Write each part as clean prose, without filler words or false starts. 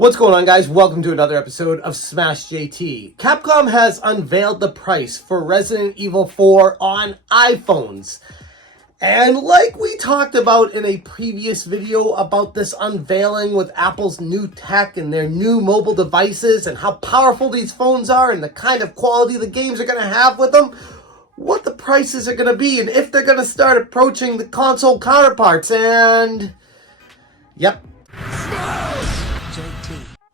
What's going on, guys? Welcome to another episode of Smash JT. Capcom has unveiled the price for Resident Evil 4 on iPhones. And like we talked about in a previous video about this unveiling with Apple's new tech and their new mobile devices and how powerful these phones are and the kind of quality the games are going to have with them, what the prices are going to be and if they're going to start approaching the console counterparts. And yep.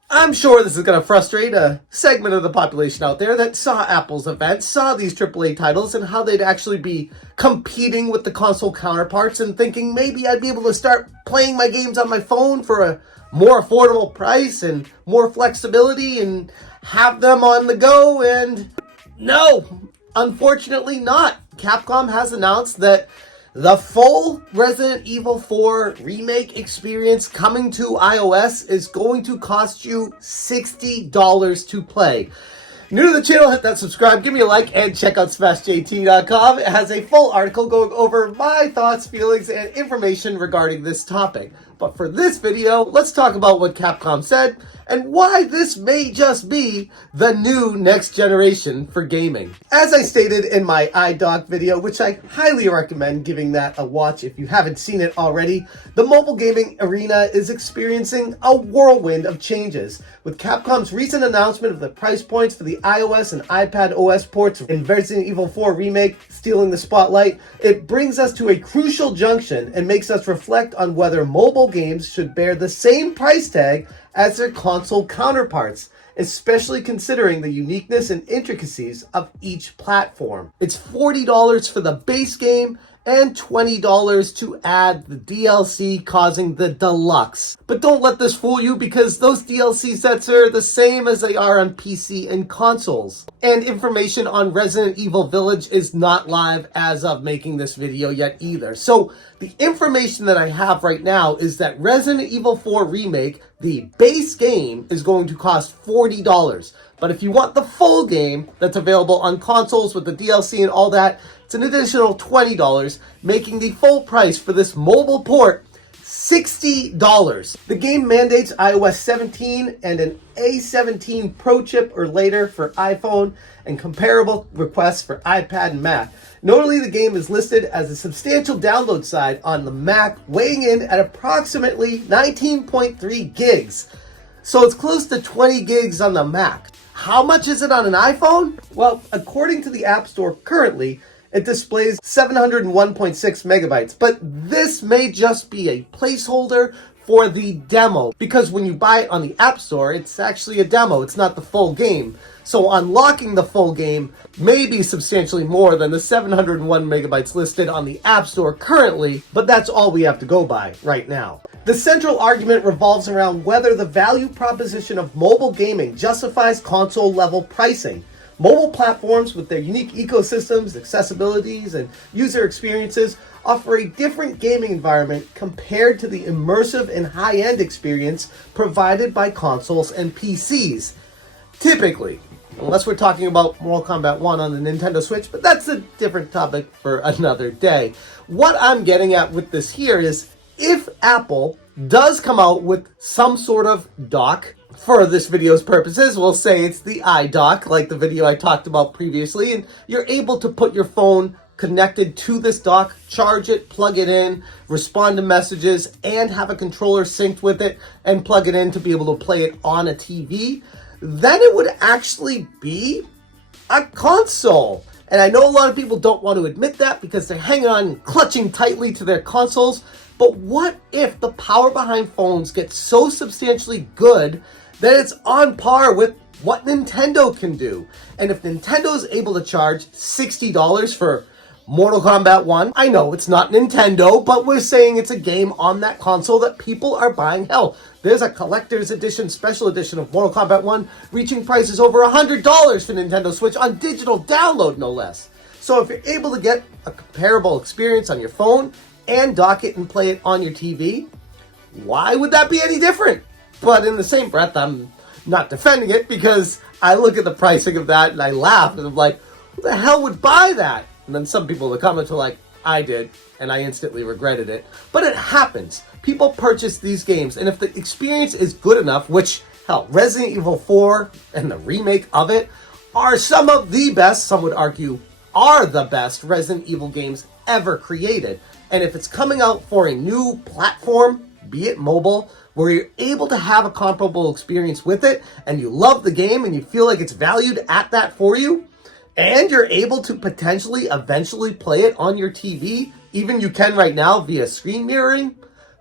I'm sure this is going to frustrate a segment of the population out there that saw Apple's event, saw these AAA titles, and how they'd actually be competing with the console counterparts and thinking maybe I'd be able to start playing my games on my phone for a more affordable price and more flexibility and have them on the go. And no, unfortunately not. Capcom has announced that the full Resident Evil 4 Remake experience coming to iOS is going to cost you $60 to play. New to the channel, hit that subscribe, give me a like, and check out SmashJT.com. It has a full article going over my thoughts, feelings, and information regarding this topic. But for this video, let's talk about what Capcom said and why this may just be the new next generation for gaming. As I stated in my iDoc video, which I highly recommend giving that a watch if you haven't seen it already, the mobile gaming arena is experiencing a whirlwind of changes. With Capcom's recent announcement of the price points for the iOS and iPad OS ports in Resident Evil 4 Remake stealing the spotlight, it brings us to a crucial junction and makes us reflect on whether mobile games should bear the same price tag as their console counterparts, especially considering the uniqueness and intricacies of each platform. It's $40 for the base game and $20 to add the DLC, causing the Deluxe. But don't let this fool you, because those DLC sets are the same as they are on PC and consoles. And information on Resident Evil Village is not live as of making this video yet either. So the information that I have right now is that Resident Evil 4 Remake, the base game, is going to cost $40. But if you want the full game that's available on consoles with the DLC and all that, it's an additional $20, making the full price for this mobile port $60. The game mandates iOS 17 and an A17 Pro chip or later for iPhone and comparable requests for iPad and Mac. Notably, the game is listed as a substantial download side on the Mac, weighing in at approximately 19.3 gigs. So it's close to 20 gigs on the Mac. How much is it on an iPhone? Well, according to the App Store currently, it displays 701.6 megabytes, but this may just be a placeholder for the demo, because when you buy it on the App Store, it's actually a demo, it's not the full game. So unlocking the full game may be substantially more than the 701 megabytes listed on the App Store currently, but that's all we have to go by right now. The central argument revolves around whether the value proposition of mobile gaming justifies console-level pricing. Mobile platforms with their unique ecosystems, accessibilities, and user experiences offer a different gaming environment compared to the immersive and high-end experience provided by consoles and PCs. Typically, unless we're talking about Mortal Kombat 1 on the Nintendo Switch, but that's a different topic for another day. What I'm getting at with this here is, if Apple does come out with some sort of dock, for this video's purposes, we'll say it's the iDock, like the video I talked about previously, and you're able to put your phone connected to this dock, charge it, plug it in, respond to messages, and have a controller synced with it, and plug it in to be able to play it on a TV, then it would actually be a console. And I know a lot of people don't want to admit that because they're hanging on and clutching tightly to their consoles, but what if the power behind phones gets so substantially good that it's on par with what Nintendo can do? And if Nintendo is able to charge $60 for Mortal Kombat 1, I know it's not Nintendo, but we're saying it's a game on that console that people are buying. Hell, there's a collector's edition, special edition of Mortal Kombat 1 reaching prices over $100 for Nintendo Switch on digital download, no less. So if you're able to get a comparable experience on your phone and dock it and play it on your TV, why would that be any different? But in the same breath, I'm not defending it, because I look at the pricing of that and I laugh and I'm like, who the hell would buy that? And then some people in the comments are like, I did, and I instantly regretted it. But it happens. People purchase these games, and if the experience is good enough, which Hell, Resident Evil 4 and the remake of it are some of the best, some would argue, are the best Resident Evil games ever created. And if it's coming out for a new platform, be it mobile, where you're able to have a comparable experience with it, and you love the game and you feel like it's valued at that for you, and you're able to potentially eventually play it on your TV, even you can right now via screen mirroring,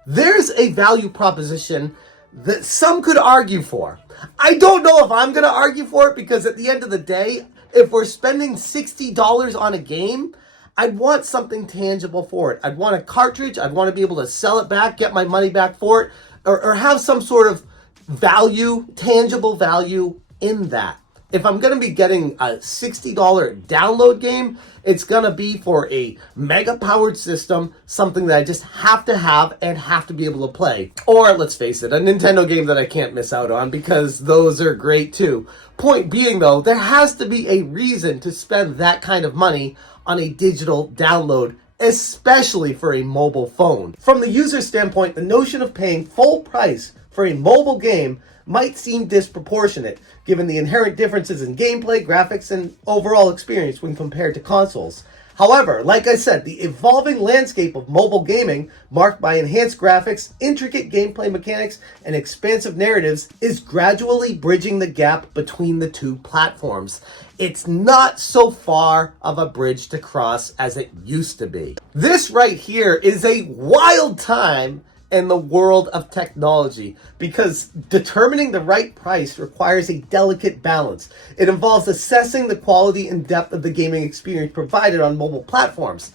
there's a value proposition that some could argue for. I don't know if I'm going to argue for it, because at the end of the day, if we're spending $60 on a game, I'd want something tangible for it. I'd want a cartridge. I'd want to be able to sell it back, get my money back for it, or have some sort of value, tangible value in that. If I'm going to be getting a $60 download game, it's going to be for a mega-powered system, something that I just have to have and have to be able to play. Or, let's face it, a Nintendo game that I can't miss out on, because those are great too. Point being, though, there has to be a reason to spend that kind of money on a digital download, especially for a mobile phone. From the user standpoint, the notion of paying full price for a mobile game might seem disproportionate, given the inherent differences in gameplay, graphics, and overall experience when compared to consoles. However, like I said, the evolving landscape of mobile gaming, marked by enhanced graphics, intricate gameplay mechanics, and expansive narratives, is gradually bridging the gap between the two platforms. It's not so far of a bridge to cross as it used to be. This right here is a wild time in the world of technology, because determining the right price requires a delicate balance. It involves assessing the quality and depth of the gaming experience provided on mobile platforms.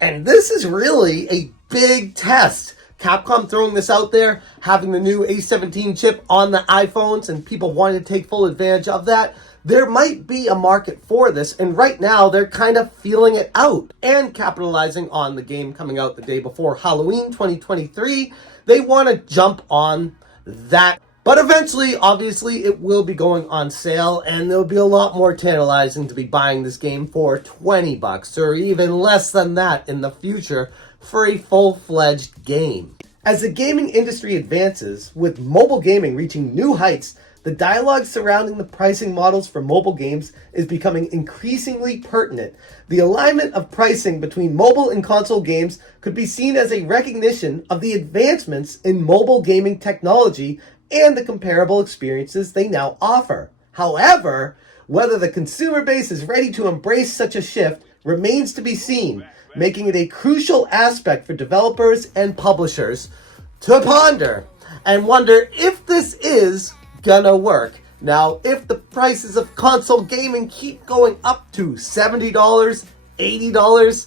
And this is really a big test. Capcom throwing this out there, having the new A17 chip on the iPhones, and people wanting to take full advantage of that. There might be a market for this, and right now they're kind of feeling it out and capitalizing on the game coming out the day before Halloween 2023. They want to jump on that. But eventually, obviously, it will be going on sale, and there'll be a lot more tantalizing to be buying this game for $20 or even less than that in the future for a full-fledged game. As the gaming industry advances, with mobile gaming reaching new heights, the dialogue surrounding the pricing models for mobile games is becoming increasingly pertinent. The alignment of pricing between mobile and console games could be seen as a recognition of the advancements in mobile gaming technology and the comparable experiences they now offer. However, whether the consumer base is ready to embrace such a shift remains to be seen, making it a crucial aspect for developers and publishers to ponder and wonder if this is gonna work. Now, if the prices of console gaming keep going up to $70, $80,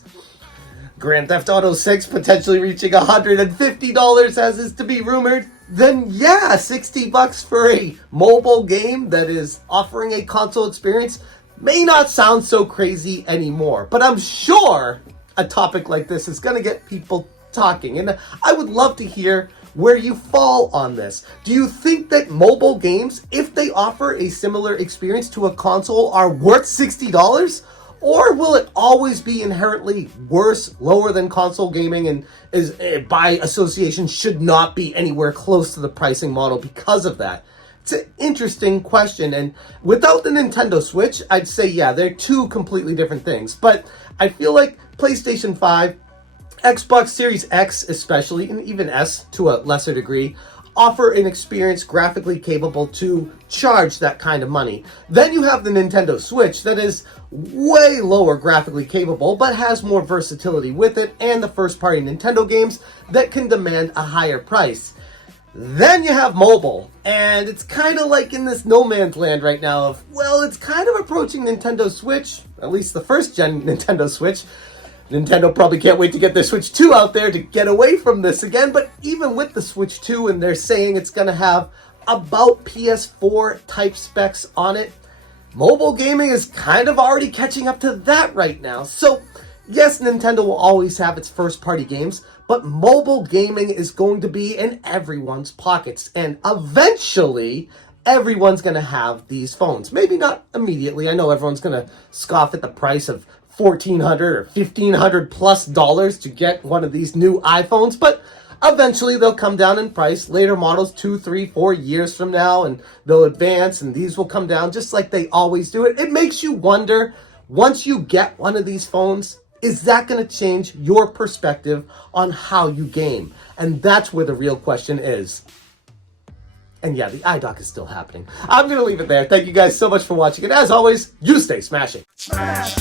Grand Theft Auto 6 potentially reaching $150 as is to be rumored, then yeah, $60 for a mobile game that is offering a console experience may not sound so crazy anymore. But I'm sure a topic like this is gonna get people talking, and I would love to hear where you fall on this. Do you think that mobile games, if they offer a similar experience to a console, are worth $60? Or will it always be inherently worse, lower than console gaming, and is by association should not be anywhere close to the pricing model because of that? It's an interesting question, and without the Nintendo Switch, I'd say yeah, they're two completely different things. But I feel like PlayStation 5, Xbox Series X especially, and even S to a lesser degree, offer an experience graphically capable to charge that kind of money. Then you have the Nintendo Switch that is way lower graphically capable, but has more versatility with it, and the first-party Nintendo games that can demand a higher price. Then you have mobile, and it's kind of like in this no man's land right now of, well, it's kind of approaching Nintendo Switch, at least the first-gen Nintendo Switch. Nintendo probably can't wait to get their Switch 2 out there to get away from this again, but even with the Switch 2, and they're saying it's going to have about PS4 type specs on it, mobile gaming is kind of already catching up to that right now. So, yes, Nintendo will always have its first-party games, but mobile gaming is going to be in everyone's pockets, and eventually everyone's going to have these phones. Maybe not immediately. I know everyone's going to scoff at the price of $1,400 or $1,500 plus to get one of these new iPhones, but Eventually, they'll come down in price. Later models, 2, 3, 4 years from now, and they'll advance, and these will come down just like they always do. It makes you wonder, once you get one of these phones, is that going to change your perspective on how you game? And that's where the real question is. And yeah, the iDock is still happening. I'm going to leave it there. Thank you guys so much for watching. And as always, you stay smashing. Smash,